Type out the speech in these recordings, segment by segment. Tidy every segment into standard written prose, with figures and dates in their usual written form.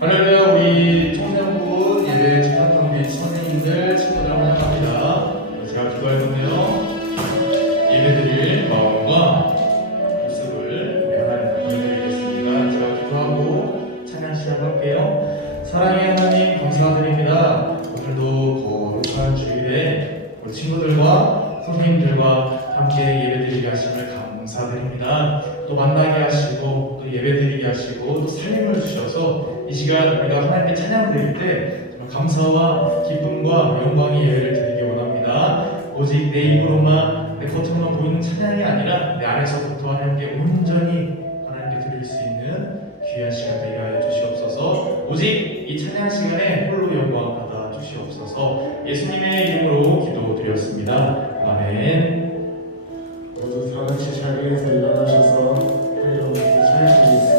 할렐루야. 우리 청년부 예배 찬양团선생님들 친구들 환영합니다. 제가 기도하면요 예배드릴 마음과 모습을 하나님 보여드리겠습니다. 제가 기도하고 찬양 시작할게요. 사랑의 하나님 감사드립니다. 오늘도 거룩한 주일에 우리 친구들과 선생님들과 함께 예배드리게 하심을 감사드립니다. 또 만나게 하시고 또 예배드리게 하시고 또 살림을 주셔서 이 시간 우리가 하나님께 찬양을 드릴 때 정말 감사와 기쁨과 영광의 예배를 드리기 원합니다. 오직 내 입으로만 내 겉으로만 보이는 찬양이 아니라 내 안에서부터 하나님께 온전히 하나님께 드릴 수 있는 귀한 시간 되게 하여 주시옵소서. 오직 이 찬양 시간에 홀로 영광 받아 주시옵소서. 예수님의 이름으로 기도드렸습니다. 아멘. 모두 다 같이 자리에서 일어나셔서 하나님께 찬양드리겠습니다.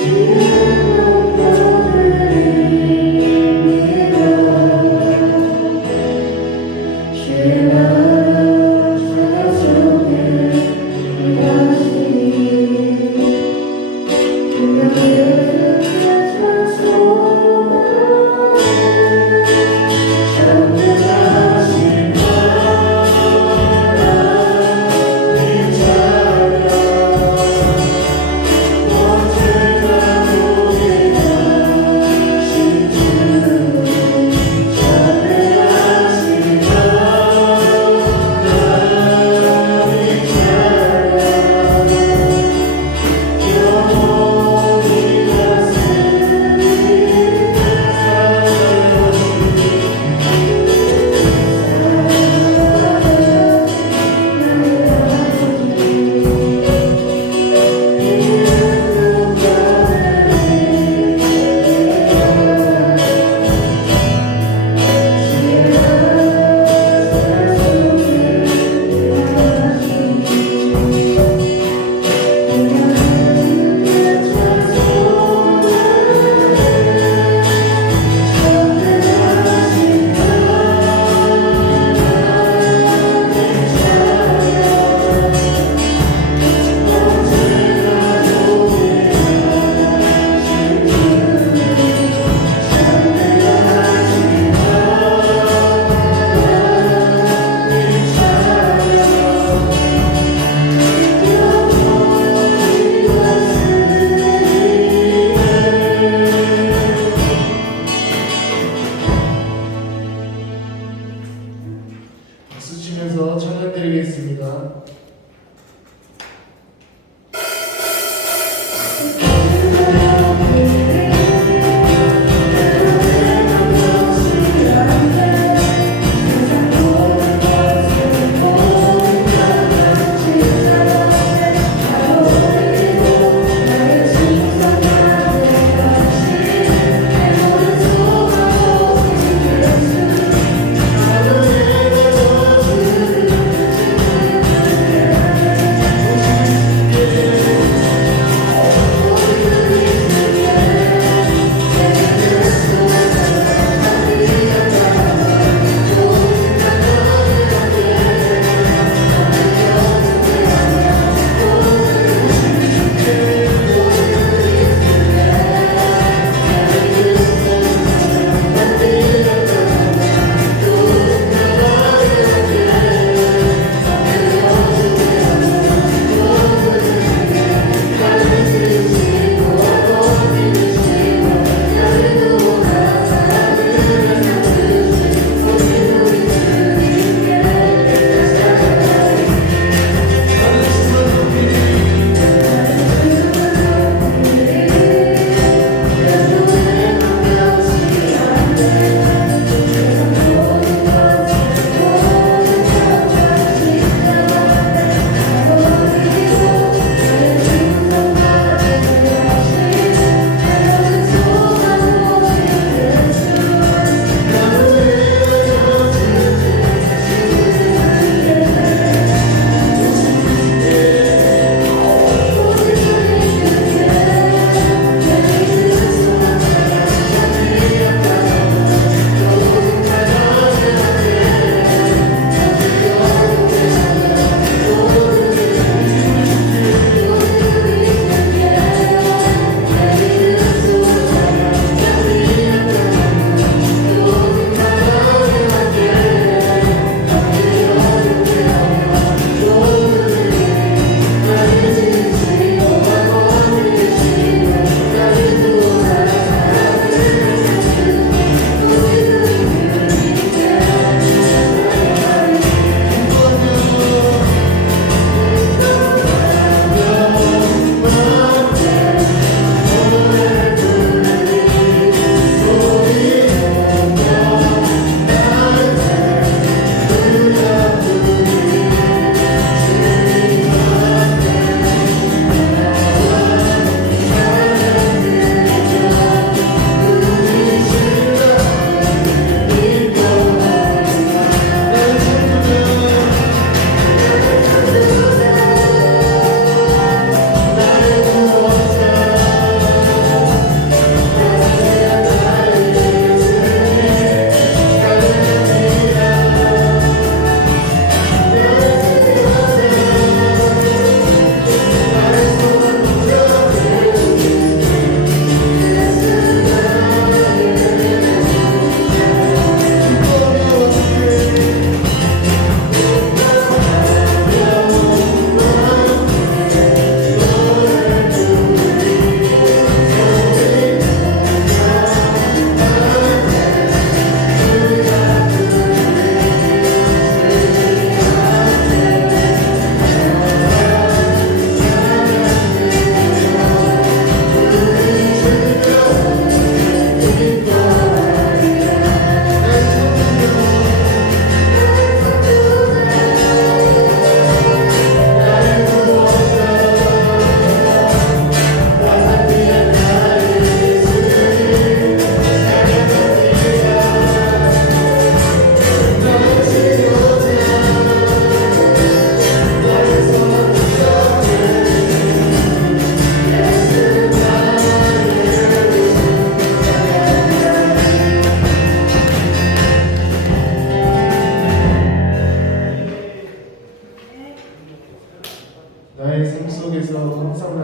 주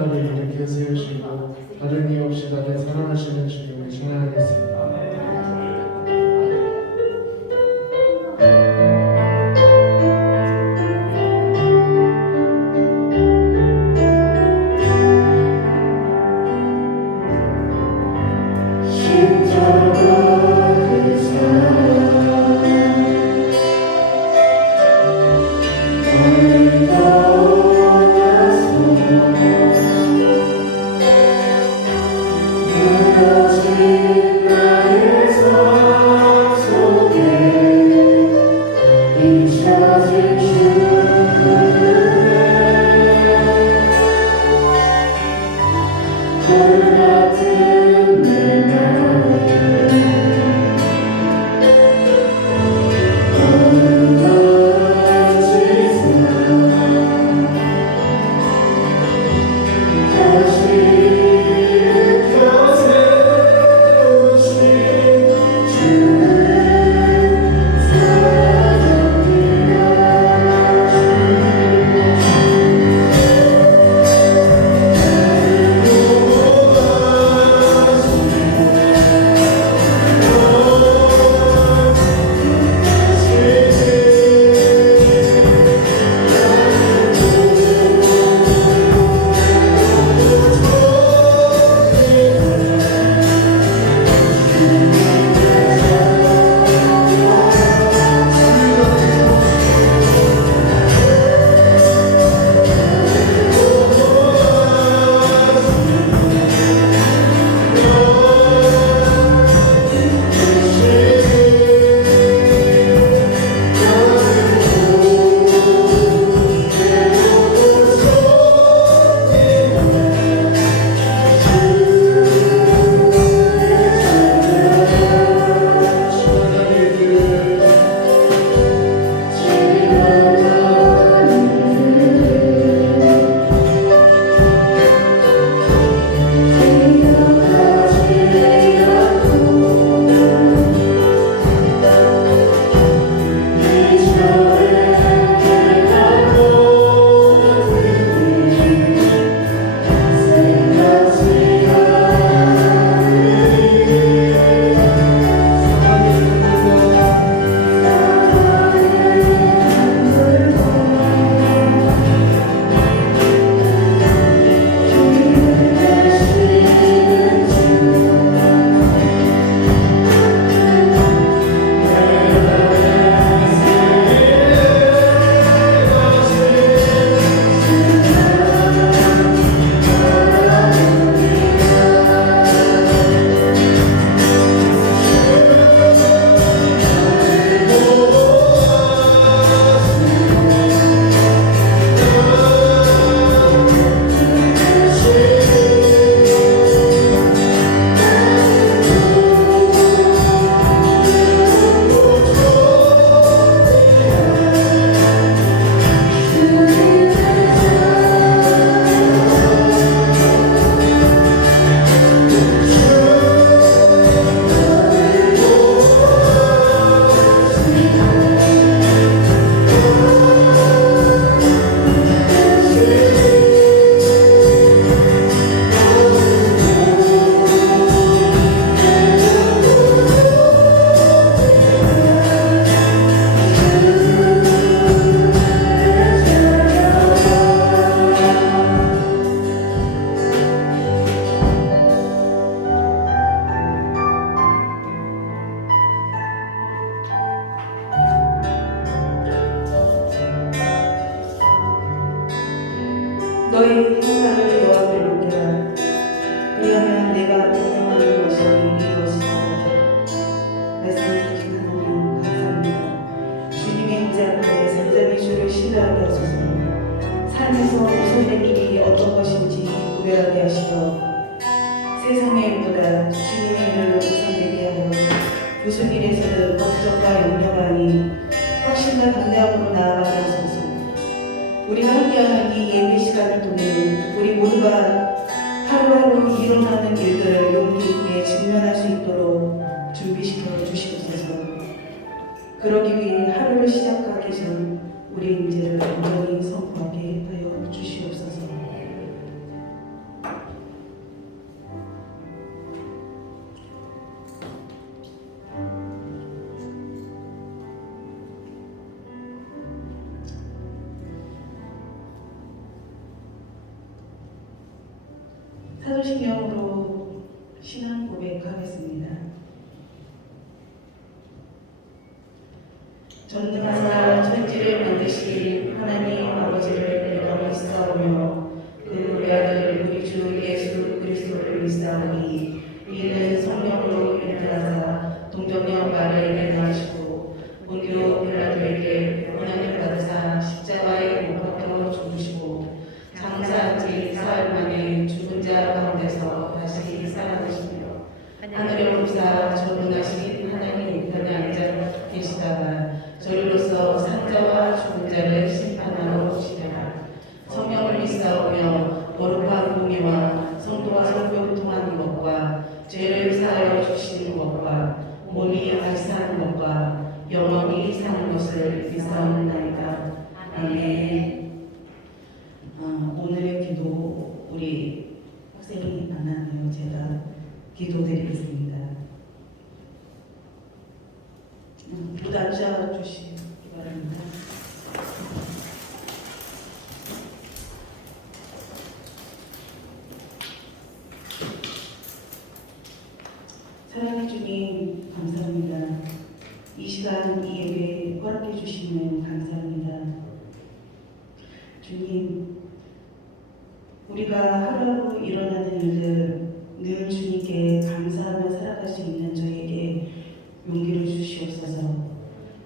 나를 일으켜 세우시고 다른 이유 없이 나를 사랑하시는 주님을 찬양하겠습니다. 너희 행사를 여호와 앞에 맡겨라. 그리하면 내가 명령하는 것이 이루어지리라. 말씀해주신 하나님 감사합니다. 주님의 인자 앞에 잠잠히 주를 신뢰하게 하소서. 삶에서 우선의 길이 어떤 것인지 구별하게 하시고 세상의 일보다 주님의 일을 우선되게 하여 무슨 일에서든 걱정과 염려가 아닌 확신과 담대함으로 나아가게 하소서. 우리가 함께하는 이 예배 시간을 통해 우리 모두가 하루하루 일어나는 일들을 용기 있게 직면할 수 있도록 준비시켜 주시옵소서. 그러기 위해 하루를 시작하기 전 우리 인재를 온전히 선포하게 하여 주시옵소서. 사도신경으로 신앙 고백하겠습니다. 전능하사 천지를 만드신 하나님 아버지를 내가 믿사오며 그 외아들 우리 주 예수 그리스도를 믿사오니 이는 성령으로 인도하사 동정녀 마리아에게 낳으시고 본디오 빌라도에게 고난을 받으사 십자가에 못 박혀 죽으시고 장사한 지 사흘 만에 죽은 자 가운데서 다시 살아나시며 하늘에 오르사 전능하신 하나님 우편에 앉아 계시다가 저리로서 산자와 죽은 자를 심판하러 오시리라. 성령을 믿사오며 거룩한 공예와 성도와 성교 통하는 것과 죄를 사하여 주시는 것과 몸이 다시 사는 것과 영원히 사는 것을 믿사옵나이다. 아멘. 오늘의 기도 우리 학생이 만나네요. 제가 기도드리겠습니다. 모두 앉아주시기 바랍니다. 사랑의 주님 감사합니다. 이 시간 이 예배 허락해 주시면 감사합니다. 주님, 우리가 하루하루 일어나는 일들 늘 주님께 감사하며 살아갈 수 있는 저에게 용기를 주시옵소서.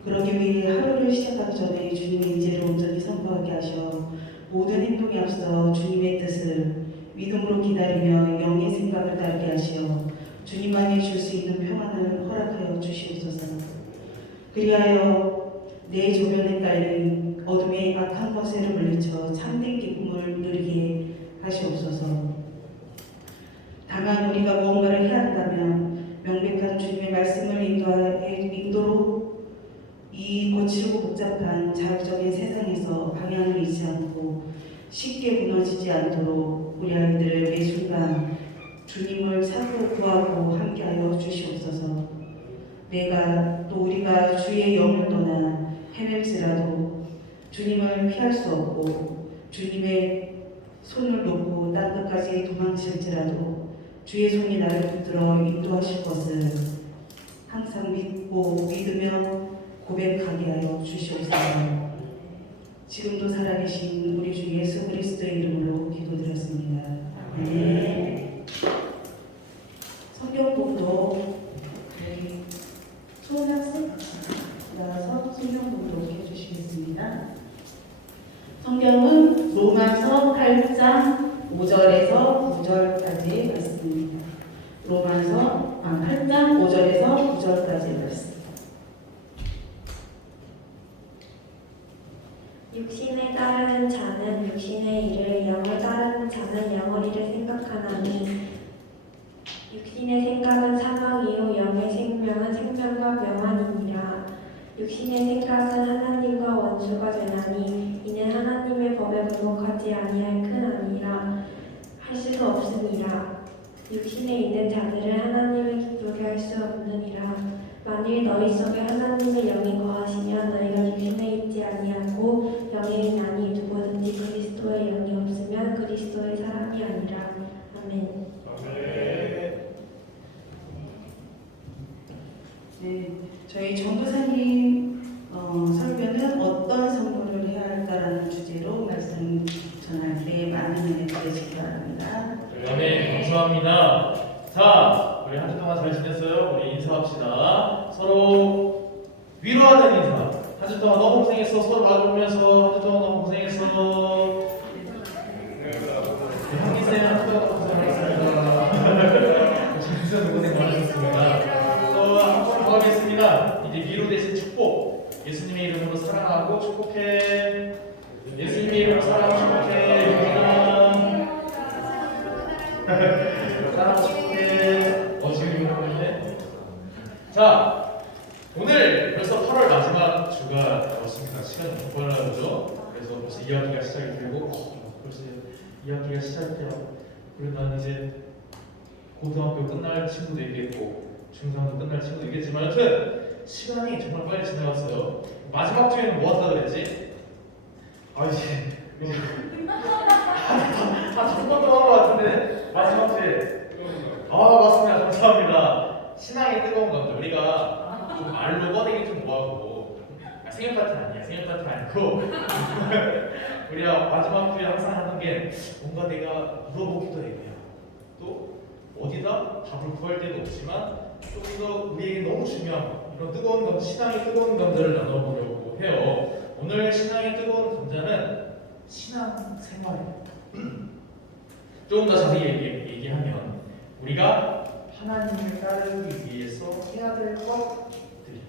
그러기 위해 하루를 시작하기 전에 주님의 인재를 온전히 선포하게 하셔 모든 행동에 앞서 주님의 뜻을 믿음으로 기다리며 영의 생각을 따르게 하시어 주님만이 줄 수 있는 평안을 허락하여 주시옵소서. 그리하여 내 조변에 깔린 어둠의 악한 거세를 물리쳐 참된 기쁨을 누리게 하시옵소서. 다만 우리가 무언가를 해야 한다면 명백한 주님의 말씀을 인도로 이 거칠고 복잡한 자극적인 세상에서 방향을 잃지 않고 쉽게 무너지지 않도록 우리 아이들을 매 순간 주님을 찾고 구하고 함께하여 주시옵소서. 내가 또 우리가 주의 영을 떠나 헤맬지라도 주님을 피할 수 없고 주님의 손을 놓고 딴 끝까지 도망칠지라도 주의 손이 나를 붙들어 인도하실 것을 항상 믿고 믿으며 고백하게 하여 주시옵소서. 지금도 살아계신 우리 주 예수 그리스도의 이름으로 기도드렸습니다. 아멘. 성경 봉독 우리 초등학생 나와서 성경 봉독 해주시겠습니다. 성경은 로마서 8장 5절에서 9절까지 말씀입니다. 로마서 8장 5절에서 9절까지 말씀. 육신에 따르는 자는 육신의 일을, 영을 따르는 자는 영의 일을 생각하나니 육신의 생각은 사망이요 영의 생명은 생명과 명안이니라. 육신의 생각은 하나님과 원수가 되나니 이는 하나님의 법에 불복하지 아니할 큰 아니라 할 수도 없으니라. 육신에 있는 자들은 하나님을 기쁘게 할 수 없느니라. 만일 너희 속에 하나님의 영이 거하시면 너희가 육신에 있지 아니하고 영에 있나니 누구든지 그리스도의 영이 없으면 그리스도의 사람이 아니라. 아멘. 네, 저희 전도사님 설교는 어떤 선물을 해야 할까라는 주제로 말씀 전할 때 많은 은혜 받으시기 바랍니다. 아멘. 감사합니다. 자, 우리 한 주 동안 잘 지냈어요? 우리 인사합시다. 서로 위로하는 인사. 한 주 동안 너무 고생했어. 서로 마주보면서 한 주 동안 너무 고생했어. 한기쌤 한 주 동안 고생하셨습니다. 진짜 고생 많으셨습니다. 또 한 번 더 하겠습니다. 이제 위로 대신 축복. 예수님의 이름으로 사랑하고 축복해. 예수님의 이름으로 사랑하고 축복해. 유진아. 사랑하고 축복해. 지금 이거 보이네. 자, 오늘 벌써 8월 마지막 주가 왔습니다. 시간이 너무 빨라요, 그죠? 그래서 벌써 2학기가 시작이 되고, 벌써 2학기가 시작이 돼요. 그리고 난 이제 고등학교 끝날 친구도 있겠고, 중3도 끝날 친구도 있겠지만, 여튼 시간이 정말 빨리 지나갔어요. 마지막 주에는 뭐 한다 그랬지? 이제 한 두 번 더 한 것 같은데 마지막 주에 않고 우리가 마지막 주에 항상 하는 게 뭔가 내가 물어보기도 해요. 또 어디다 답을 구할 데도 없지만 조금 더 우리에게 너무 중요한 거, 이런 뜨거운 감, 신앙의 뜨거운 감자를 나눠보려고 해요. 오늘 신앙의 뜨거운 감자는 신앙 생활이에요. 조금 더 자세히 얘기하면 우리가 하나님을 따르기 위해서 해야 될 것들이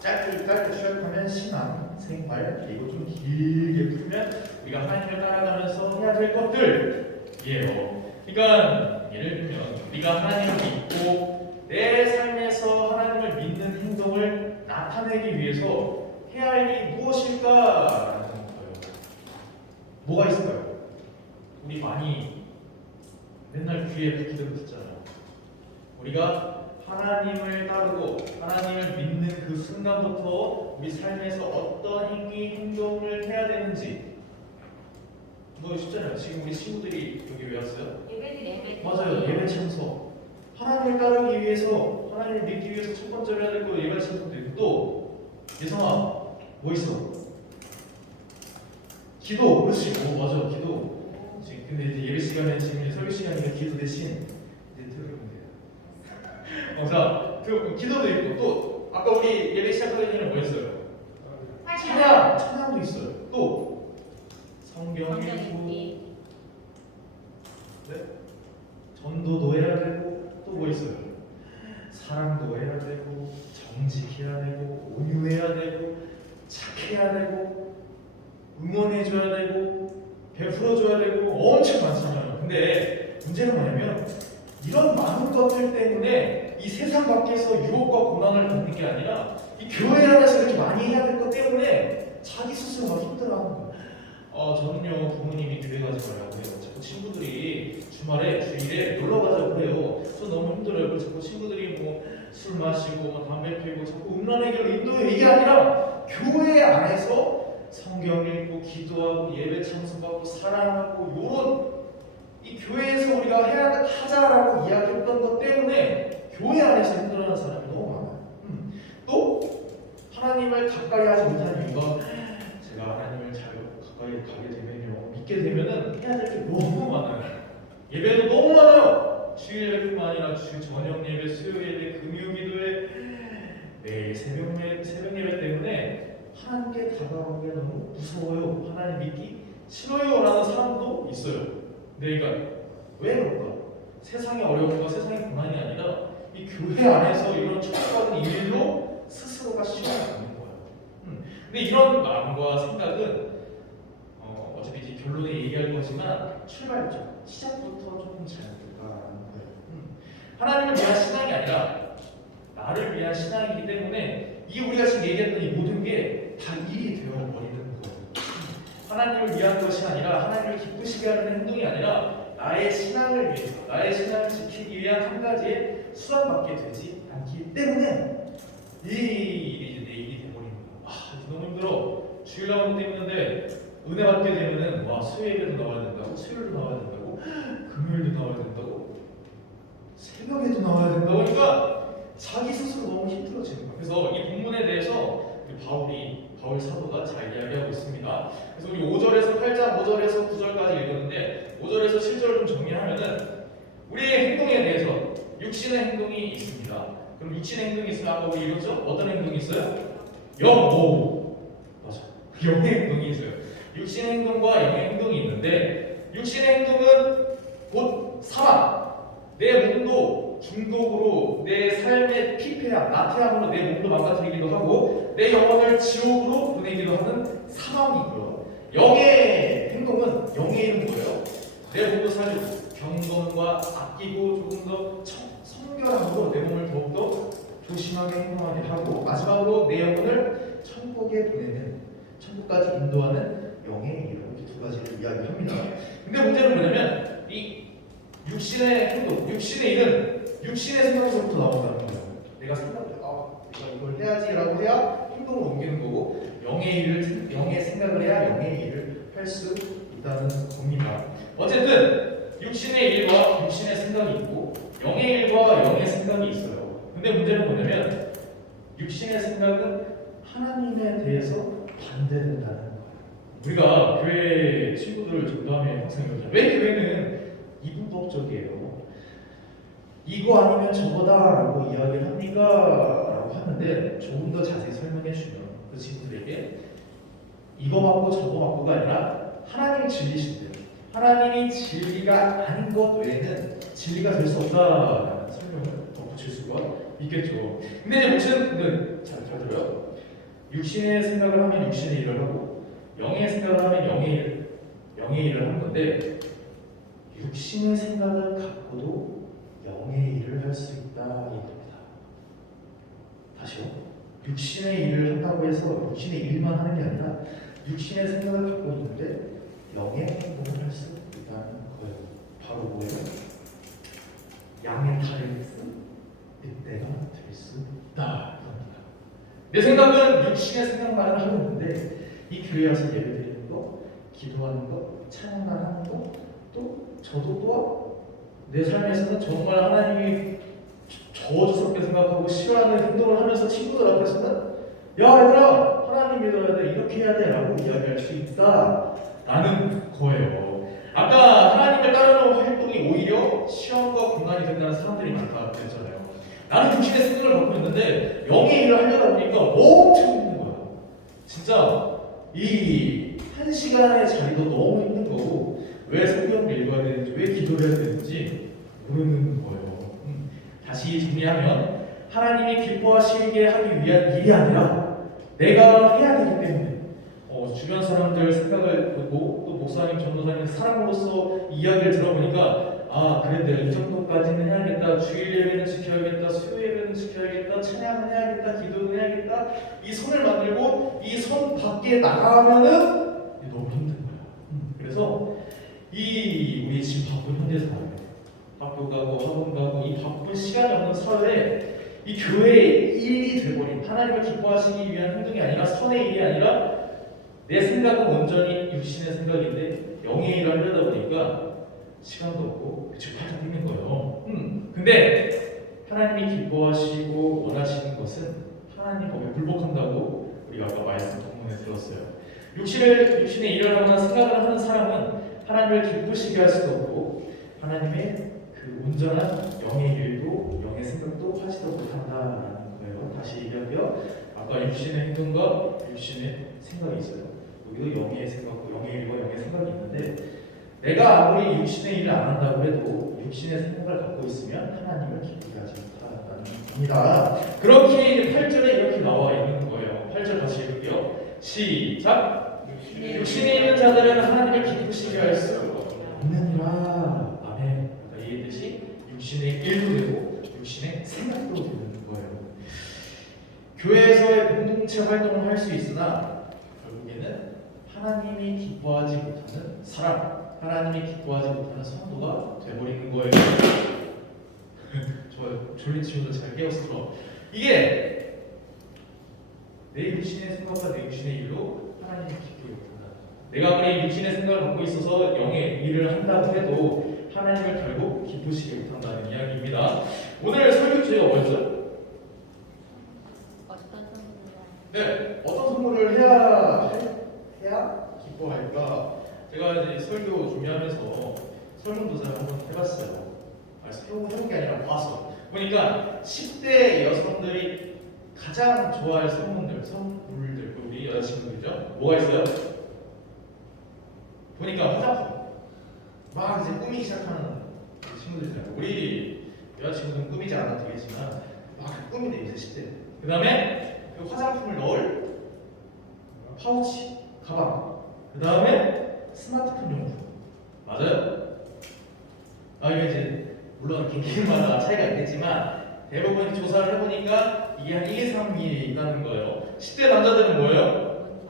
짧게 시작하면 신앙 생활, 그리고 좀 길게 풀면 우리가 하나님을 따라가면서 해야 될 것들이에요. 그러니까 예를 들면 우리가 하나님을 믿고 내 삶에서 하나님을 믿는 행동을 나타내기 위해서 해야 할 일이 무엇일까라는 거예요. 뭐가 있을까요? 우리 많이 맨날 귀에 기도 듣잖아요. 우리가 하나님을 따르고 하나님을 믿는 그 순간부터 우리 삶에서 어떤 행동을 해야 되는지, 뭐 쉽잖아요. 지금 우리 친구들이 여기 왜 왔어요? 예배 맞아요. 예배 참석. 하나님을 따르기 위해서, 하나님을 믿기 위해서 첫 번째로 해야 될 거 예배 참석도 있고, 또 예성아 뭐 있어? 기도. 그렇지. 오 맞아. 기도. 지금 근데 이제 예배 시간에 지금 설교 시간이니까 기도 대신 이제 들으면 돼요. 자, 기도도 있고, 또 아까 우리 예배 시작하기 전에 뭐 했어요? 찬양도 있어요. 또 성경 읽고, 네? 전도도 해야 되고, 또 뭐 있어요? 사랑도 해야 되고, 정직해야 되고, 온유해야 되고, 착해야 되고, 응원해줘야 되고, 베풀어줘야 되고, 엄청 많잖아요. 근데 문제는 뭐냐면 이런 많은 것들 때문에 이 세상 밖에서 유혹과 고난을 받는 게 아니라 이 교회 안에서 이렇게 많이 해야 될 것 때문에 자기 스스로 막 힘들어하는 거예요. 저는요, 부모님이 교회 가지 말라고 해요. 자꾸 친구들이 주일에 놀러 가자고 해요. 저 너무 힘들어요. 자꾸 친구들이 뭐 술 마시고 뭐 담배 피우고 자꾸 음란의 길로 인도해요. 이게 아니라 교회 안에서 성경 읽고 기도하고 예배 참석하고 사랑하고 요런 이 교회에서 우리가 하자라고 이야기했던 것 때문에 교회 안에서 힘들어하는 사람이 너무 많아요. 또 하나님을 가까이 하지 못하는 이유가, 제가 하나님을 잘 가까이 가게 되면요, 믿게 되면은 해야 될 게 너무 많아요. 예배도 너무 많아요. 주일 예배뿐만 아니라 저녁 예배, 수요일 예배, 금요 기도회, 매일 새벽 예배 때문에 하나님께 다가오는 게 너무 무서워요. 하나님 믿기 싫어요 라는 사람도 있어요. 그러니까 왜 그럴까? 세상의 어려움과 세상의 고난이 아니라 이 교회 안에서 이런 축복받은 일로 스스로가 쉬어야 하는 거예요. 근데 이런 마음과 생각은 어차피 이제 결론에 얘기할 거지만 출발점, 시작부터 조금 잘못됐다는 거예요. 하나님을 위한 신앙이 아니라 나를 위한 신앙이기 때문에 이 우리가 지금 얘기했던 이 모든 게 다 일이 되어버리는 거예요. 하나님을 위한 것이 아니라, 하나님을 기쁘시게 하는 행동이 아니라 나의 신앙을 위해서, 나의 신앙을 지키기 위한 한 가지의 수단밖에 되지 않기 때문에 이 일이 내 일이 되어버리는 거예요. 너무 힘들어. 주일 나오는 데 있는데 은혜 받게 되면은 수요일에도 나와야 된다고, 수요일도 나와야 된다고, 금요일도 나와야 된다고, 새벽에도 나와야 된다고 하니까 자기 스스로 너무 힘들어지는 거예요. 그래서 이 본문에 대해서 바울 사도가 잘 이야기하고 있습니다. 그래서 우리 5절에서 8장, 5절에서 9절까지 읽었는데 5절에서 7절을 좀 정리하면은 우리의 행동에 대해서 육신의 행동이 있습니다. 그럼 육신의 행동이 있으면 아까 우리 읽었죠? 어떤 행동이 있어요? 맞아. 영의 행동이 있어요. 육신의 행동과 영의 행동이 있는데, 육신의 행동은 곧 사망, 내 몸도 중독으로 내 삶의 피폐함, 나태함으로 내 몸도 망가뜨리기도 하고 내 영혼을 지옥으로 보내기도 하는 사망이고요. 영의 행동은, 영의 일은 뭐예요? 내 몸도 살리고 경건과 아끼고 조금 더 성결함으로 내 몸을 더욱더 조심하게 행동하게 하고, 마지막으로 내 영혼을 천국에 보내는, 천국까지 인도하는 영의 일, 이렇게 두 가지를 이야기합니다. 근데 문제는 뭐냐면 이 육신의 행동, 육신의 일은 육신의 생각에서부터 나온다는 거예요. 내가 내가 이걸 해야지라고 해야 행동을 옮기는 거고, 영의 생각을 해야 영의 일을 할 수 있다는 겁니다. 어쨌든 육신의 일과 육신의 생각이 있고 영의 일과 영의 생각이 있어요. 근데 문제는 뭐냐면 육신의 생각은 하나님에 대해서 안 된다는 거예요. 우리가 교회 친구들을 전도하면 항상 그러잖아요. 왜 교회는 이분법적이에요? 이거 아니면 저거다라고 이야기를 합니까? 라고 하는데 조금 더 자세히 설명해 주면 그 친구들에게 이거 맞고 저거 맞고가 아니라 하나님이 진리신데요. 하나님이 진리가 아닌 것 외에는 진리가 될 수 없다라는 설명을 덧붙일 수가 있겠죠. 근데 이제 목사님은 잘 들어요. 육신의 생각을 하면 육신의 일을 하고 영의 생각을 하면 영의 일을 하는 건데 육신의 생각을 갖고도 영의 일을 할 수 있다 이겁니다. 다시요. 육신의 일을 한다고 해서 육신의 일만 하는 게 아니라 육신의 생각을 갖고 있는데 영의 행동을 할 수 있다는 거예요. 바로 뭐예요? 양의 탈을 늑대가 될 수 있다 이겁니다. 내 생각은 육신의 생각만을 하고 있는데 이 교회 와서 예배드리는 거, 기도하는 거, 찬양하는 거, 또 저도 또한 내 삶에서는 정말 하나님이 저주스럽게 생각하고 싫어하는 행동을 하면서 친구들 앞에서는 야 얘들아 하나님 믿어야 돼 이렇게 해야 돼 라고 이야기할 수 있다라는 거예요. 아까 하나님을 따르는 활동이 오히려 시험과 고난이 된다는 사람들이 많다 그랬잖아요. 나는 육신의 생각을 갖고 있는데 영의 일을 하려다 보니까 엄청 힘든 거예요. 진짜 이 한 시간의 자리도 너무 힘든 거고 왜 성경을 읽어야 되는지 왜 기도를 해야 되는지 모르는 거예요. 다시 정리하면 하나님이 기뻐하시게 하기 위한 일이 아니라 내가 해야 되기 때문에 주변 사람들 생각을 듣고 또 목사님, 전도사님 사람으로서 이야기를 들어보니까 아 그래 내가 이 정도까지는 해야겠다. 주일 예배는 지켜야겠다. 수요 예배는 지켜야겠다. 찬양은 해야겠다. 기도는 해야겠다. 이 선을 만들고 이 선 밖에 나가면은 너무 힘든 거야. 그래서 우리 지금 바쁜 현대사회 학교 가고 학원 가고 이 바쁜 시간이 없는 사회에 이 교회의 일이 돼버린 하나님을 기뻐하시기 위한 행동이 아니라 선의 일이 아니라 내 생각은 온전히 육신의 생각인데 영의 일을 하려다 보니까 시간도 없고 팔짝 뛰는 거예요. 근데 하나님이 기뻐하시고 원하시는 것은 하나님 법에 불복한다고 우리가 아까 말씀 본문에 들었어요. 육신의 일을 하거나 생각을 하는 사람은 하나님을 기쁘시게 할 수도 없고 하나님의 그 온전한 영의 일도 영의 생각도 하지도 못한다라는 거예요. 다시 얘기하면 아까 육신의 행동과 육신의 생각이 있어요. 여기도 영의 생각과 영의 일과 영의 생각이 있는데 내가 아무리 육신의 일을 안 한다고 해도 육신의 생각을 갖고 있으면 하나님을 기쁘게 하지 못한다는 겁니다. 그렇게 8절에 이렇게 나와 있는 거예요. 8절 다시 읽을게요. 시작! 육신에 있는 자들은 하나님을 기쁘시게 할 수 없느니라. 아멘. 이해했듯이 육신의 일도 되고 육신의 생각도 되는 거예요. 교회에서의 공동체 활동을 할 수 있으나 결국에는 하나님이 기뻐하지 못하는 사람, 하나님이 기뻐하지 못하는 성도가 되어버리는 거예요. 좋아요. 졸린 친구들 잘 깨웠어. 이게 내 육신의 생각과 내 육신의 일로 하나님이 기쁘게 못한다. 내가 아무리 육신의 생각을 갖고 있어서 영의 일을 한다고 해도 하나님을 결국 기쁘시게 못한다는 이야기입니다. 오늘 설교 주제가 뭐였죠? 네, 어떤 선물을 해야 기뻐할까? 제가 이제 설교 준비하면서 설문조사를 한번 해봤어요. 해본 게 아니라 봐서 보니까 10대 여성들이 가장 좋아할 선물들 우리 여자친구들이죠. 뭐가 있어요? 보니까 화장품. 막 이제 꾸미기 시작하는 친구들이잖아요. 우리 여자친구는 꾸미지 않아도 되겠지만 막 꾸미네 이제 10대. 그 다음에 그 화장품을 넣을 파우치, 가방. 그 다음에 스마트폰 용품. 맞아요? 이게 이제 물론 개개인마다 차이가 있겠지만 대부분 조사를 해보니까 이게 한 1, 2, 3위에 있다는 거예요. 10대 남자들은 뭐예요?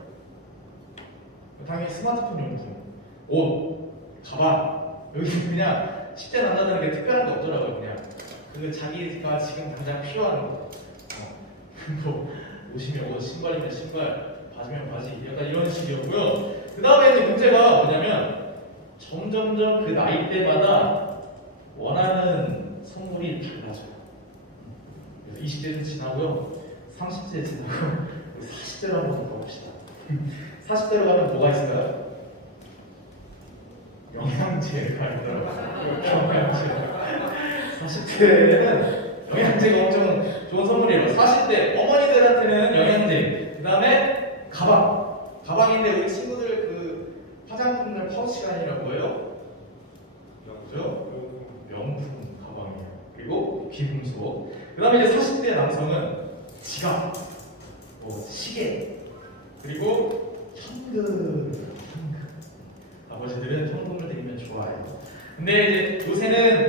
당연히 스마트폰 용품, 옷, 가방. 여기 그냥 10대 남자들은 게 특별한 게 없더라고요. 그냥 그 자기가 지금 당장 필요한 거. 옷이면 옷, 신발이면 신발, 바지면 바지. 약간 이런 식이었고요. 그 다음에 이제 문제가 뭐냐면 점점점 그 나이대마다 원하는 선물이 달라져요. 그래서 20대는 지나고요, 30대 지나고 40대로 한번 가봅시다. 40대로 가면 뭐가 있을까요? 영양제가 있더라고요. 영양제. 40대는 영양제가 엄청 좋은 선물이에요. 40대 어머니들한테는 영양제, 그 다음에 가방인데 우리 친구들 그 화장품들 파우치가 아니라 뭐예요? 뭐죠? 명품 가방이에요. 그리고 비금속. 그 다음에 이제 40대 남성은 지갑, 뭐 시계, 그리고 현금. 아버지들은 현금을 드리면 좋아해요. 근데 이제 요새는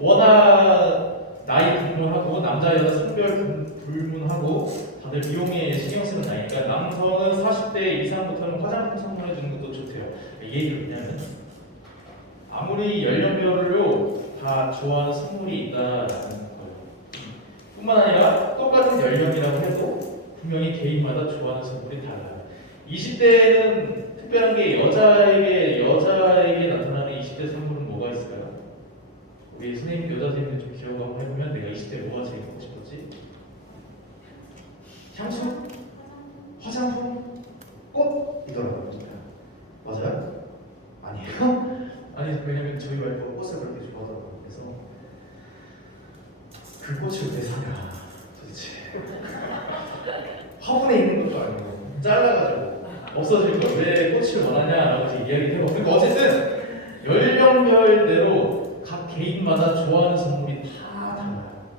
워낙 나이 불문하고 남자 여자 성별 불문하고 다들 미용에 신경 쓰는 나이니까 남성은 40대 이상부터는 화장품 선물해 주는 것도 좋대요. 이게 얘기를 왜냐면 아무리 연령별로 다 좋아하는 선물이 있다라는 거예요. 뿐만 아니라 똑같은 연령이라고 해도 분명히 개인마다 좋아하는 선물이 달라요. 20대는 특별한 게 여자에게 나타나는 20대 선물은 뭐가 있을까요? 우리 선생님, 여자 선생님 좀 기억하고 해보면 내가 20대 뭐가 제일 갖고 싶었지? 향수? 화장품? 꽃? 이더라고요. 맞아요? 아니에요? 아니, 왜냐면 저희 와이프가 꽃을 그렇게 좋아하더라고요. 그래서 그 꽃을 왜 사냐 도대체. 화분에 있는 것도 아니고 잘라가지고 없어질 걸 왜 꽃을 원하냐라고 이야기를 해보고, 그러니까 어쨌든 연령별대로 각 개인마다 좋아하는 선물이 다 달라요.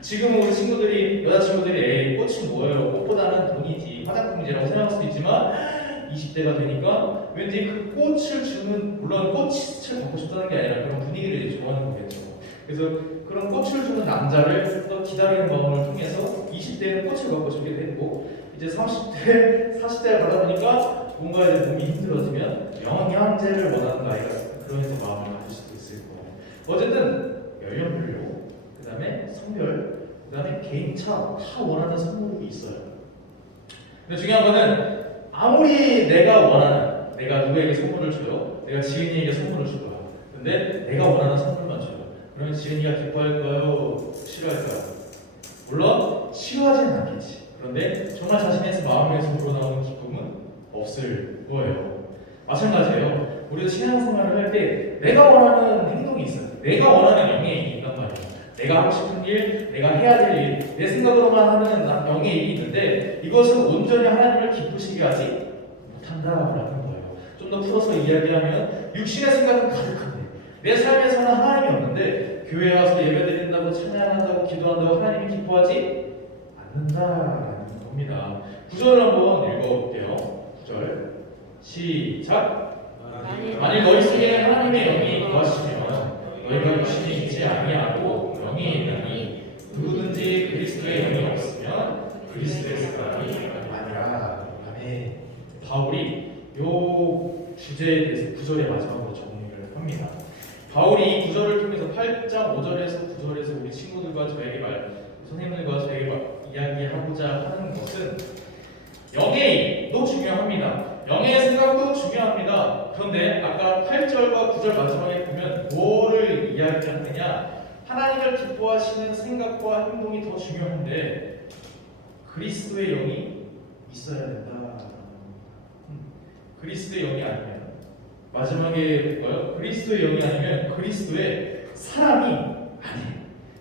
지금은 우리 친구들이, 여자친구들이 에이 꽃은 뭐예요? 꽃보다는 돈이지, 화장품이지라고 생각할 수도 있지만 20대가 되니까 왠지 그 꽃을 주는, 물론 꽃을 갖고 싶다는 게 아니라 그런 분위기를 이제 좋아하는 거겠죠. 그래서 그런 꽃을 주는 남자를 또 기다리는 마음을 통해서 20대는 꽃을 갖고 싶게 됐고, 이제 30대, 40대를 가다 보니까 뭔가 이제 몸이 힘들어지면 영양제를 원하는 나이가 그러면서 마음을 가질 수도 있을 거예요. 어쨌든 연령별로, 그 다음에 성별, 그 다음에 개인차 다 원하는 선물이 있어요. 근데 중요한 거는 아무리 내가 원하는, 내가 누구에게 선물을 줘요, 내가 지은이에게 선물을 줄 거야. 근데 내가 원하는 선물만 줘요. 그러면 지은이가 기뻐할까요? 싫어할까요? 물론 싫어하지는 않겠지. 그런데 정말 자신에서 마음에서 우러나오는 기쁨은 없을 거예요. 마찬가지예요. 우리가 신앙생활을 할 때 내가 원하는 행동이 있어요. 내가 원하는 영예이 있단 말이에요. 내가 하고 싶은 일, 내가 해야 될 일, 내 생각으로만 하는 영예이 있는데 이것은 온전히 하나님을 기쁘시게 하지 못한다라는 거예요. 좀 더 풀어서 이야기하면 육신의 생각은 가득한데 내 삶에서는 하나님이 없는데 교회 와서 예배드린다고 찬양한다고 기도한다고 하나님이 기뻐하지 않는다라는 겁니다. 9절을 한번 읽어볼게요. 9절 시작. 만일 너희 속에 하나님의 영이 거하시면 너희가 육신이 있지 아니하고 영이 있나니 누구든지 그리스도의 영이 없으면 그리스도의 사람이 아니라. 아멘. 바울이 요 주제에 대해서 9절의 마지막으로 정리를 합니다. 바울이 이 9절을 통해서 8장 5절에서 9절에서 우리 친구들과 저에게 선생님들과 저에게 이야기하고자 하는 것은 영예도 중요합니다. 영예의 생각도 중요합니다. 그런데 아까 8절과 9절 마지막에 보면 뭐를 이야기하느냐, 하나님을 기뻐하시는 생각과 행동이 더 중요한데 그리스도의 영이 있어야 된다. 그리스도의 영이 아니면 마지막에 볼까요? 그리스도의 영이 아니면 그리스도의 사람이 아니에요.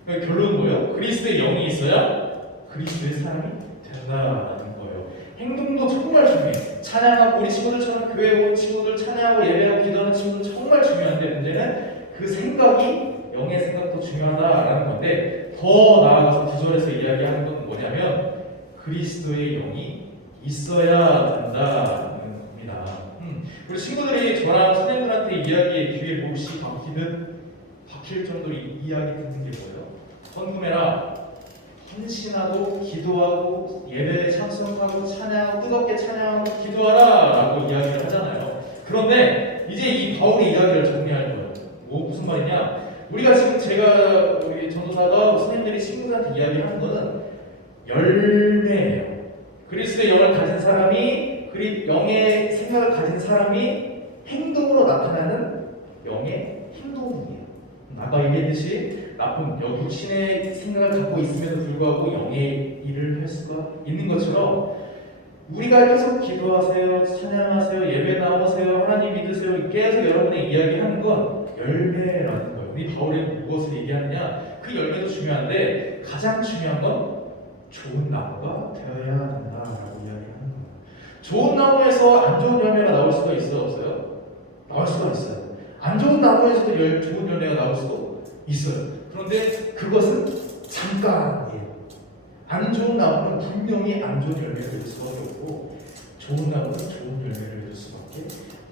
그러니까 결론은 뭐예요? 그리스도의 영이 있어야 그리스도의 사람이 된다라는 거예요. 행동도 정말 중요해요. 찬양하고 우리 친구들처럼 교회 온 친구들 찬양하고 예배하고 기도하는 친구들 정말 중요한데 문제는 그 생각이, 영의 생각도 중요하다라는 건데 더 나아가서 구절에서 이야기하는 건 뭐냐면 그리스도의 영이 있어야 된다는 겁니다. 우리 친구들이 저랑 선생님들한테 이야기의 귀에 몹시 박힐 정도로 이야기 듣는 게 뭐예요? 헌금해라, 헌신하고 기도하고 예배에 참석하고 찬양하고 뜨겁게 찬양하고 기도하라 라고 이야기를 하잖아요. 그런데 이제 이 바울의 이야기를 정리할 거예요. 무슨 말이냐, 우리가 지금 우리 전도사가 선생님들이 친구들한테 이야기하는 거는 열매예요. 그리스도의 영을 가진 사람이, 영의 생각을 가진 사람이 행동으로 나타나는 영의 행동이에요. 아까 얘기했듯이 나쁜 육신의 생각을 갖고 있음에도 불구하고 영의 일을 할 수가 있는 것처럼 우리가 계속 기도하세요, 찬양하세요, 예배 나오세요, 하나님 믿으세요 계속 여러분의 이야기하는 건 열매라는 거예요. 우리 바울이 무엇을 얘기하느냐? 그 열매도 중요한데 가장 중요한 건 좋은 나무가 되어야 된다라고 이야기하는 거예요. 좋은 나무에서 안 좋은 열매가 나올 수가 있어요, 없어요? 나올 수가 있어요. 안 좋은 나무에서도 좋은 열매가 나올 수도 있어요. 그런데 그것은 잠깐이에요. 안 좋은 나무는 분명히 안 좋은 열매를 낼 수밖에 없고 좋은 나무는 좋은 열매를 낼 수밖에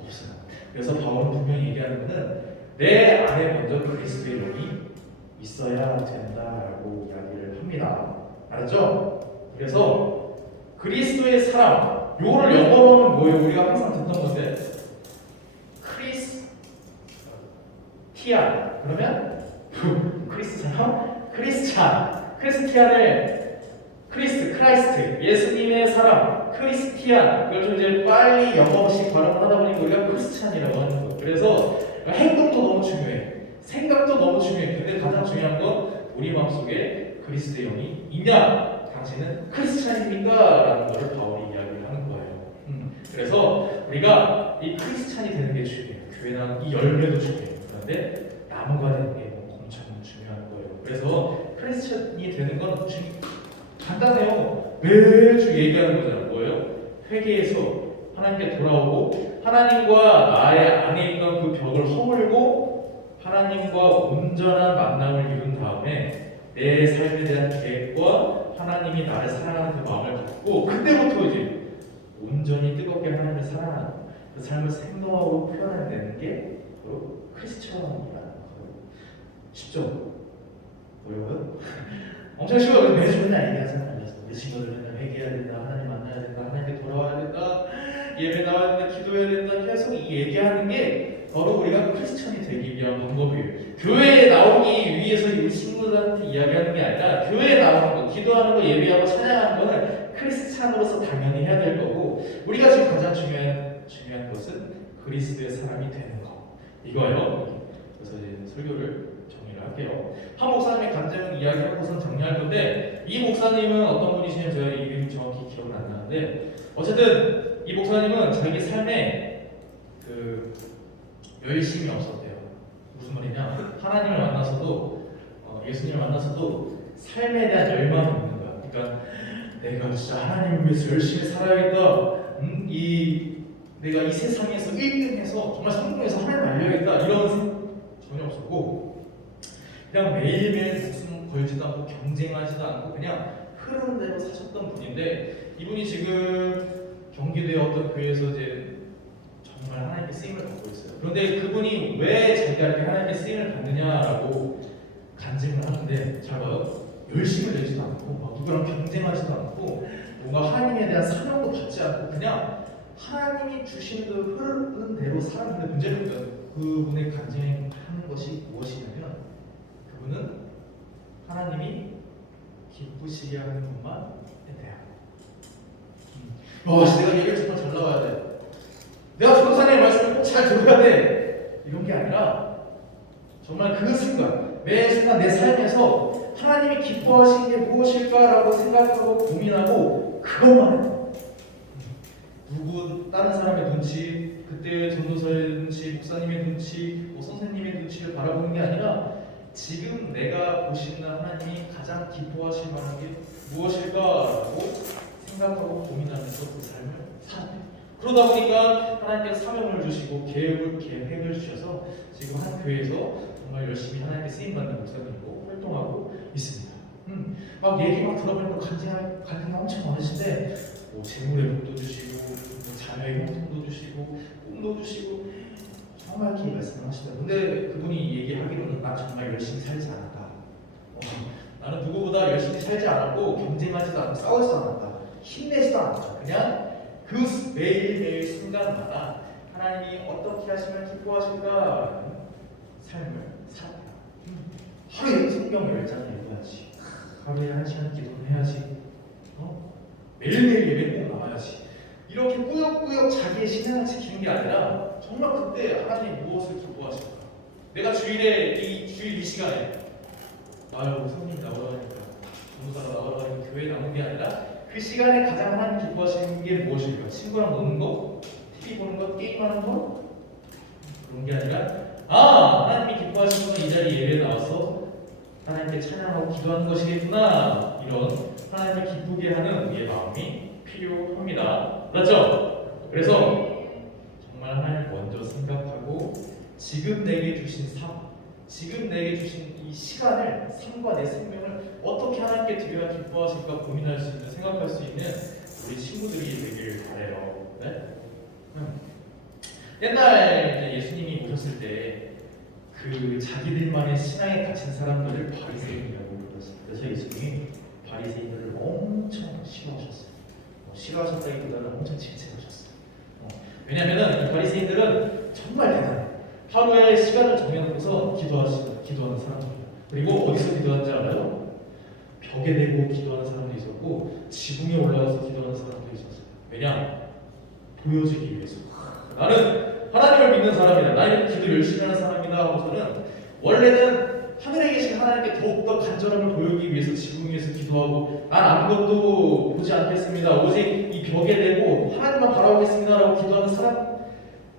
없어요. 그래서 바울은 분명히 얘기하는 것은 내 안에 먼저 그리스도의 영이 있어야 된다라고 이야기를 합니다. 알았죠? 그래서 그리스도의 사람, 요거를 영어로는 뭐예요? 우리가 항상 듣던 건데 크리스티안. 그러면 크리스찬, 크리스티안을 크라이스트, 예수님의 사람, 크리스티안. 그걸 좀 이제 빨리 영어식 발음을 하다 보니까 우리가 크리스찬이라고 하는 거예요. 그래서 행동도 너무 중요해, 생각도 너무 중요해. 근데 가장 중요한 건 우리 마음속에 그리스도의 영이 있냐? 당신은 크리스찬입니까? 라는 것을 바울이 이야기를 하는 거예요. 그래서 우리가 이 크리스찬이 되는 게 중요해요. 교회 나는 이 열매도 중요해요. 그런데 나무가 되는 게 엄청 중요한 거예요. 그래서 크리스찬이 되는 건 간단해요. 매주 얘기하는 거잖아요. 뭐예요? 회개해서 하나님께 돌아오고 하나님과 나의 안에 있던 그 벽을 허물고 하나님과 온전한 만남을 이룬 다음에 내 삶에 대한 계획과 하나님이 나를 사랑하는 그 마음을 갖고 그때부터 이제 온전히 뜨겁게 하나님을 사랑하는 그 삶을 생동하고 표현해내는 게 바로 크리스천이라는 거예요. 쉽죠? 어려워요? 엄청 쉬워요. 매주 맨날 얘기하잖아요. 우리 친구들 맨날 회개해야 된다, 하나님 만나야 된다, 하나님께 돌아와야 된다, 예배 나와야 된다, 기도해야 된다 계속 이 얘기하는 게 바로 우리가 크리스천이 되기 위한 방법이에요. 교회에 나오기 위해서 우리 친구들한테 이야기하는 게 아니라 교회에 나오는 거, 기도하는 거, 예배하고 찬양하는 거는 크리스찬으로서 당연히 해야 될 거고 우리가 지금 가장 중요한 것은 그리스도의 사람이 되는 거 이거예요. 그래서 이제 설교를 정리를 할게요. 한 목사님의 간증 이야기하고선 정리할 건데 이 목사님은 어떤 분이시냐면 제가 이름 정확히 기억은 안 나는데 어쨌든 이 목사님은 자기 삶에 그 열심이 없었대요. 무슨 말이냐? 하나님을 만나서도 예수님을 만나서도 삶에 대한 열망이 없는 거야. 그러니까 내가 진짜 하나님을 위해서 열심히 살아야겠다. 내가 이 세상에서 1등해서 정말 성공해서 하나님 알려야겠다. 이런 생각 전혀 없었고 그냥 매일매일 목숨 걸지도 않고 경쟁하지도 않고 그냥 흐르는 대로 사셨던 분인데 이분이 지금 경기도의 어떤 교회에서 이제 정말 하나님께 쓰임을 받고 있어요. 그런데 그분이 왜 자기가 이렇게 하나님께 쓰임을 받느냐라고 간증을 하는데 잘 봐요. 열심을 내지도 않고 막 누구랑 경쟁하지도 않고 뭔가 하나님에 대한 사명도 받지 않고 그냥 하나님이 주시는 그 흐르는 대로 살았는데 문제는 그분의 간증하는 것이 무엇이냐면 그분은 하나님이 기쁘시게 하는 것만 했대요. 내가 얘기를 정말 잘 나와야 돼. 내가 전도사님의 말씀을 꼭 잘 들어야 돼. 이런 게 아니라 정말 그 순간 매 순간 내 삶에서 하나님이 기뻐하시는 게 무엇일까라고 생각하고 고민하고 그것만 해요. 다른 사람의 눈치, 그때 전도사의 눈치, 목사님의 눈치, 선생님의 눈치를 바라보는 게 아니라 지금 내가 보시는 하나님이 가장 기뻐하실 만한 게 무엇일까라고 생각하고 고민하면서 그 삶을 살아요. 그러다 보니까 하나님께서 사명을 주시고 계획을 주셔서 지금 한 교회에서 정말 열심히 하나님께 쓰임받는 목사님이고 활동하고 있습니다. 막 얘기 막 들어보니까 간증이 엄청 많으신데 재물의 복도 주시고 자녀의 형통도 주시고 꿈도 주시고 정말 이렇게 말씀을 하시더라고요. 근데 그분이 얘기하기로는 나 정말 열심히 살지 않았다. 나는 누구보다 열심히 살지 않았고 경쟁하지도 않고 싸우지도 않았다. 힘내지도 않았다. 그냥 그 매일매일 순간마다 하나님이 어떻게 하시면 기뻐하실까 삶을 살았다. 하루에 성경 10장을 읽어야지. 하루에 1시간 기도는 해야지. 매일매일 예배 꼭 나와야지. 이렇게 꾸역꾸역 자기의 신앙을 지키는 게 아니라 정말 그때 하나님이 무엇을 기뻐하실까? 내가 주일 이 시간에 성님 나오라니까 전도사가 나오라니까 교회에 나오는 게 아니라 그 시간에 가장 하나님 기뻐하시는 게 무엇일까? 친구랑 노는 거? TV 보는 거? 게임하는 거? 그런 게 아니라 하나님이 기뻐하시는 건 이 자리 예배에 나와서 하나님께 찬양하고 기도하는 것이겠구나. 이런 하나님을 기쁘게 하는 우리의 마음이 필요합니다. 맞죠? 그래서 정말 하나님을 먼저 생각하고 지금 내게 주신 삶, 지금 내게 주신 이 시간을, 삶과 내 생명을 어떻게 하나님께 드려야 기뻐하실까 고민할 수 있는, 생각할 수 있는 우리 친구들이 되길 바라요. 네? 옛날 예수님이 오셨을 때 그 자기들만의 신앙에 갇힌 사람들을 바리새인이라고 불렀습니다. 그래서 예수님이 바리새인들을 엄청 싫어하셨어요. 싫어하셨다기보다는 엄청 질책하셨어요. 왜냐하면 이 바리새인들은 정말 대단해요. 하루에 시간을 정해놓고서 기도하는 사람들이에요. 그리고 어디서 기도하는지 알아요? 벽에 대고 기도하는 사람도 있었고 지붕에 올라가서 기도하는 사람도 있었어요. 왜냐? 보여주기 위해서. 나는 하나님을 믿는 사람이다. 나는 기도 열심히 하는 사람이다 하고서는 원래는 하늘에 계신 하나님께 더욱더 간절함을 보이기 위해서 지붕 위에서 기도하고 난 아무것도 보지 않겠습니다. 오직 이 벽에 대고 하나님만 바라보겠습니다 라고 기도하는 사람,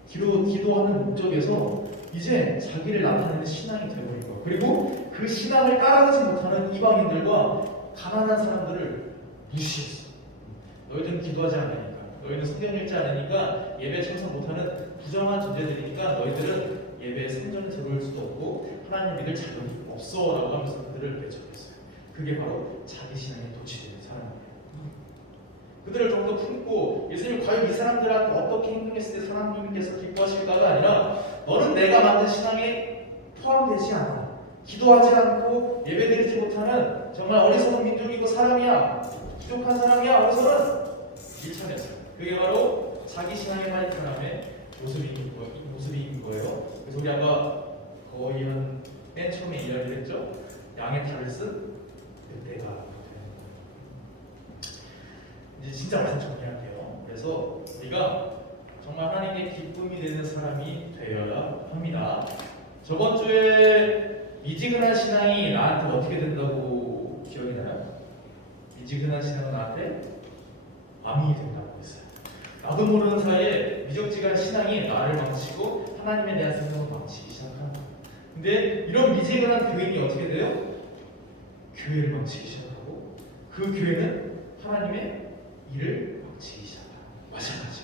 기도하는 목적에서 이제 자기를 나타내는 신앙이 되어버린 거예요. 그리고 그 신앙을 따라가지 못하는 이방인들과 가난한 사람들을 무시했어. 너희들은 기도하지 않으니까, 너희는 성경 읽지 않으니까, 예배 참석 못하는 부정한 존재들이니까 너희들은 예배에 생전에 들어올 수도 없고 하나님 믿을 자격이 없어 라고 하면서 그들을 배척했어요. 그게 바로 자기 신앙에 도취되는 사람이에요. 그들을 좀 더 품고 예수님이 과연 이 사람들한테 어떻게 행동했을 때 하나님께서 기뻐하실까가 아니라 너는 내가 만든 신앙에 포함되지 않아, 기도하지 않고 예배드리지 못하는 정말 어리석은 민족이고 사람이야, 부족한 사람이야 하고서는 밀쳐냈어요. 그게 바로 자기 신앙에 빠진 사람의 모습인 거예요. 그래서 우리 아까 거의 맨 처음에 이야기를 했죠. 양의 탈을 쓴 늑대가 이제 진짜 말씀 정리할게요. 그래서 우리가 정말 하나님께 기쁨이 되는 사람이 되어야 합니다. 저번 주에 미지근한 신앙이 나한테 어떻게 된다고 기억이 나요? 미지근한 신앙은 나한테 암이 된다고 했어요. 나도 모르는 사이에 미적지근한 신앙이 나를 망치고 하나님에 대한 생각을 망치기 시작하는 거예요. 근데 이런 미지근한 교인이 어떻게 돼요? 교회를 망치기 시작하고 그 교회는 하나님의 일을 망치기 시작합니다. 마찬가지.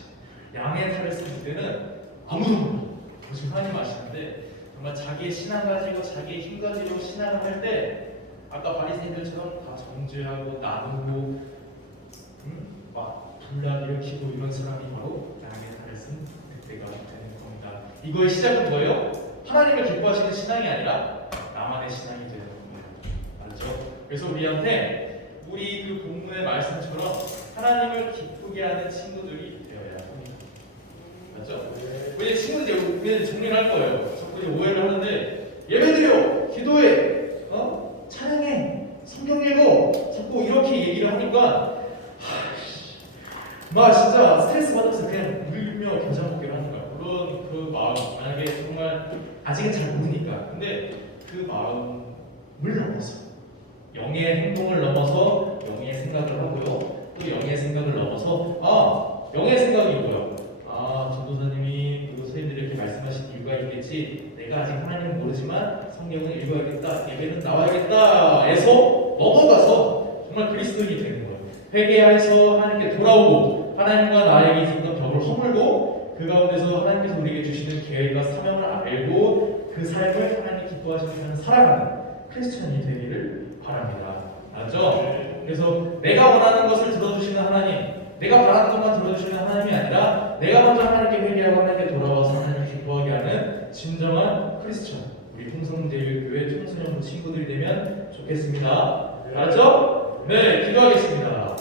양의 탈을 쓴 때는 아무도 몰라. 지금 하나님 아시는데 정말 자기의 신앙 가지고 자기의 힘 가지고 신앙을 할 때 아까 바리새인들처럼 다 정죄하고 나누고 막 분란 일으키고 이런 사람이 바로 양의 탈을 쓴 늑대가 되는 겁니다. 이거의 시작은 뭐예요? 하나님을 기뻐하시는 신앙이 아니라 나만의 신앙이 되는 겁니다. 알죠? 그래서 우리한테 우리 그 본문의 말씀처럼 하나님을 기쁘게 하는 친구들이 되어야 합니다. 맞죠? 우리 친구들 우리는 정리를 할 거예요. 자꾸 오해를 하는데 예배드려, 기도해, 찬양해, 성경 읽어, 자꾸 이렇게 얘기를 하니까 막 진짜 스트레스 받아서 그냥 울며 겨자 먹기를 하는 거야. 물론 그 마음, 만약에 정말 아직은 잘 모르니까. 근데 그 마음을 넘어서 영의 행동을 넘어서 영의 생각을 하고요. 또 영의 생각을 넘어서 영의 생각이 뭐야? 전도사님이 그리고 선생님들이 이렇게 말씀하신 이유가 있겠지. 내가 아직 하나님은 모르지만 성경을 읽어야겠다, 예배는 나와야겠다 해서 넘어가서 정말 그리스도인이 되는 거예요. 회개해서 하나님께 돌아오고 하나님과 나에게 있었던 벽을 허물고 그 가운데서 하나님께서 우리에게 주시는 계획과 사명을 알고 그 삶을 하나님 기뻐하시는 삶을 살아가는 크리스천이 되기를 바랍니다. 맞죠? 그래서 내가 원하는 것을 들어주시는 하나님, 내가 바라는 것만 들어주시는 하나님이 아니라 내가 먼저 하나님께 회개하고 하나님께 돌아와서 하나님을 기뻐하게 하는 진정한 크리스천, 우리 풍성대교회 청소년 친구들이 되면 좋겠습니다. 알았죠? 네, 기도하겠습니다.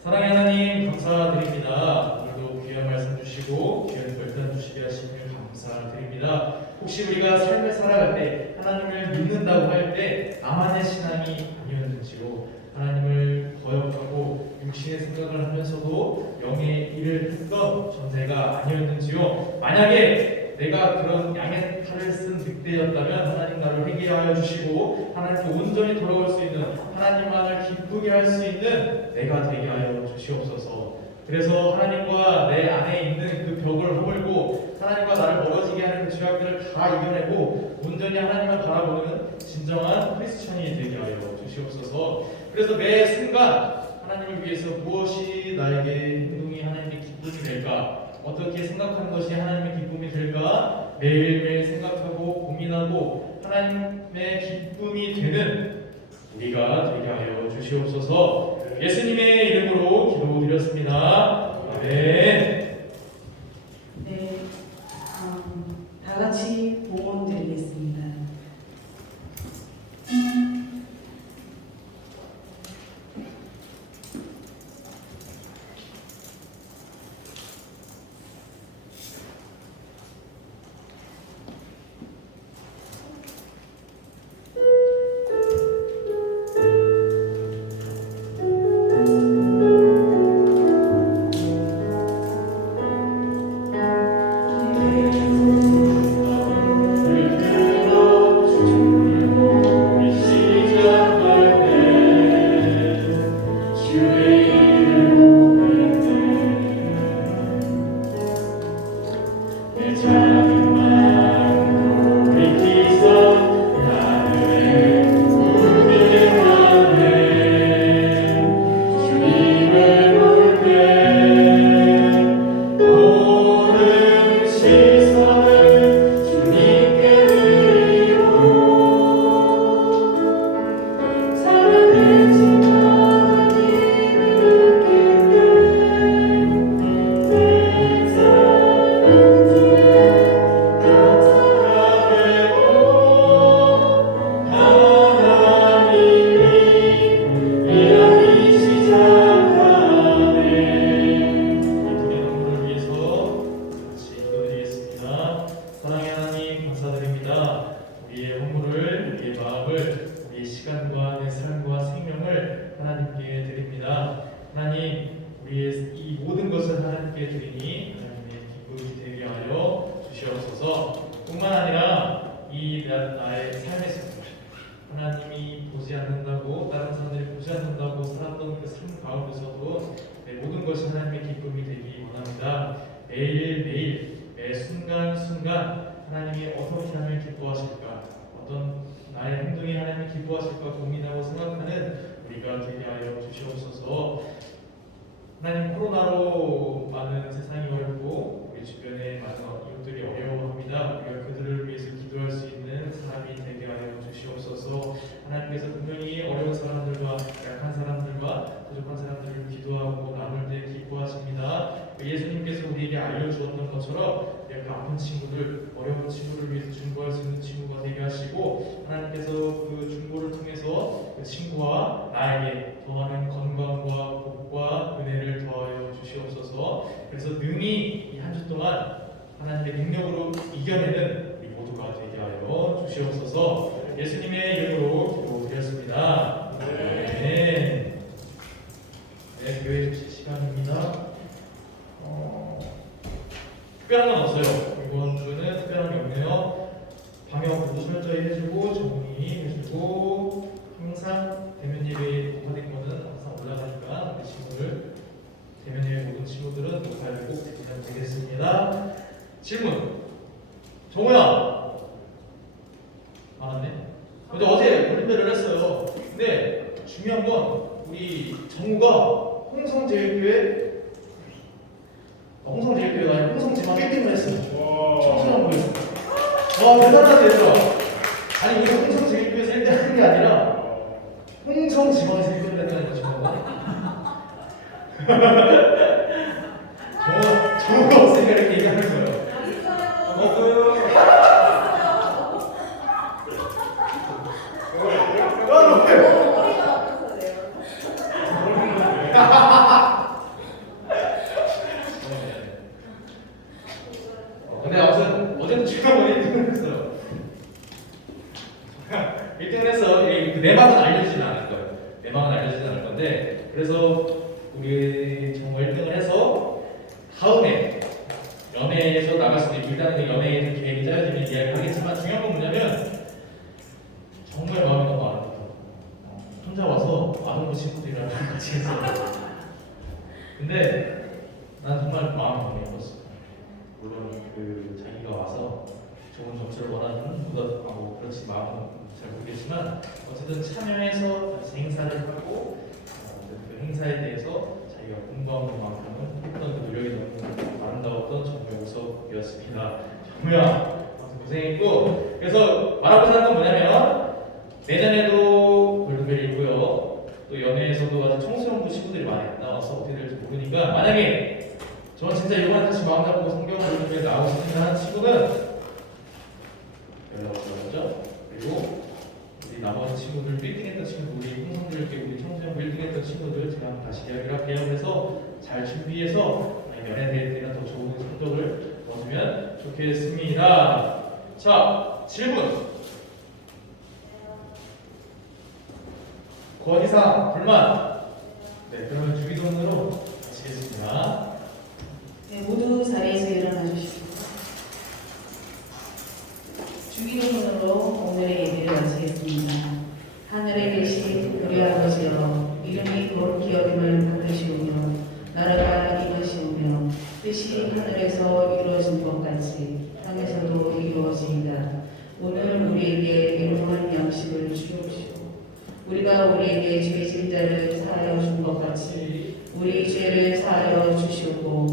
사랑의 하나님 감사드립니다. 오늘도 귀한 말씀 주시고 귀한 결단 주시게 하시니 감사드립니다. 혹시 우리가 삶을 살아갈 때 하나님을 믿는다고 할 때 나만의 신앙이 아니었는지요, 하나님을 거역하고 육신의 생각을 하면서도 영의 일을 했던 존재가 아니었는지요, 만약에 내가 그런 양의 탈을 쓴 늑대였다면 하나님 나를 회개하여 주시고 하나님께 온전히 돌아올 수 있는, 하나님만을 기쁘게 할 수 있는 내가 되게 하여 주시옵소서. 그래서 하나님과 내 안에 있는 그 벽을 허물고 하나님과 나를 멀어지게 하는 그 죄악들을 다 이겨내고 온전히 하나님을 바라보는 진정한 크리스천이 되게 하여 주시옵소서. 그래서 매 순간 하나님을 위해서 무엇이 나에게 행동이 하나님의 기쁨이 될까, 어떻게 생각하는 것이 하나님의 기쁨이 될까 매일매일 생각하고 고민하고 하나님의 기쁨이 되는 우리가 되게 하여 주시옵소서. 예수님의 이름으로 기도드렸습니다. 아멘. 네, 다 같이 봉헌 드리겠습니다. 나의 삶에서 하나님이 보지 않는다고, 다른 사람들이 보지 않는다고 살았던 그 삶 가운데서도 내 모든 것이 하나님의 기쁨이 되기 원합니다. 매일매일 매 순간순간 하나님이 어떻게 하나님을 기뻐하실까, 어떤 나의 행동이 하나님을 기뻐하실까 고민하고 생각하는 우리가 되게 하여 주시옵소서. 하나님, 코로나로 많은 세상이 어렵고 우리 주변에 많은 이웃들이 어려워합니다. 우리가 그들을 위해서 기도할 수 있는 사람이 되게 하여 주시옵소서. 하나님께서 분명히 어려운 사람들과 약한 사람들과 부족한 사람들을 기도하고 나눌 때 기뻐하십니다. 예수님께서 우리에게 알려주었던 것처럼 그 아픈 친구들, 어려운 친구를 위해서 중보할 수 있는 친구가 되게 하시고, 하나님께서 그 중보를 통해서 그 친구와 나에게 더 많은 건강과 복과 은혜를 더하여 주시옵소서. 그래서 능히 이 한 주 동안 하나님의 능력으로 이겨내는 우리 모두가 되게 하여 주시옵소서. 예수님의 이름으로 기도드렸습니다. 네. 네, 교회 주실 시간입니다. 특별한 건 없어요. 이번 주는 특별한 게 없네요. 방역 모두 철저히 해주고 정리해주고, 항상 대면 예배에 녹화된 거는 항상 올라가니까 우리 친구들, 대면 예배 모든 친구들은 녹화를 꼭 드리면 되겠습니다. 질문. 정우야. 알았네. 근데 어제 볼림배를 했어요. 근데 중요한 건 우리 정우가 홍성제일교회, 홍성제일교회가 아니라 홍성지방 1등을 했어요. 청소년 보였어요. 와, 대단하다 얘들아. 아니, 우리 홍성제일교회에서 1등 하는 게 아니라 홍성지방에서 1등을 했다는 거죠. 정우가 없으니까 이렇게 얘기하는 거예요. 근데 아무튼 어제도 중요한 건 1등을 했어요. 1등을 했어. 내막은 알려지진 않을 거예요. 내막은 알려지진 않을 건데, 그래서 우리 정말 1등을 해서 다음에 연애에서 나갈 수도 있고 일단은 연애에 좀 계획이 짜여지면 이야기하겠지만 중요한 건 뭐냐면 정말 마음이 너무 아름다워. 혼자 와서 아동부 친구들이랑 같이 해서 근데 난 정말 마음이 너무 예뻤어. 물론 그 자기가 와서 좋은 점수를 원하는 누가 그렇지 마음은 잘 모르겠지만 어쨌든 참여해서 다시 행사를 하고 그 행사에 대해서 자기가 공부하는 만큼은 했던 그 노력이 너무 아름다웠던 정말 우석이었습니다. 정우야 고생했고 그래서 말하고자 하는 건 뭐냐면 내년에도 골든벨이 있고요. 또 연예에서도 아직 청소년부 친구들이 많이 안 나와서 어떻게 될지 모르니까 만약에 저는 진짜 이번에 다시 마음 잡고 성경 골든벨 나오고 싶습니다 하는 친구는 연락을 줘야죠. 그리고 우리 나머지 친구들 1등했던 친구들 우리 홍성들께 우리 청소년부 1등했던 친구들 제가 다시 이야기를 할게요. 그래서 잘 준비해서 연예 대회 때는 더 좋은 성적을 거두면 좋겠습니다. 자 질문. 권이상 불만. 네, 그러면 주기도문으로 마치겠습니다. 네, 모두 자리에서 일어나 주시고 주기도문으로 오늘의 예배를 마치겠습니다. 하늘에 계신 우리 아버지여 이름이 거룩히 여김을 받으시오며 나라가 임하시오며 뜻이 하늘에서 이루어진 것 같이 땅에서도 이루어지이다. 오늘 우리에게 일용할 양식을 주옵시오. 우리가 우리에게 죄진 자를 사하여 준 것 같이 우리 죄를 사하여 주시옵고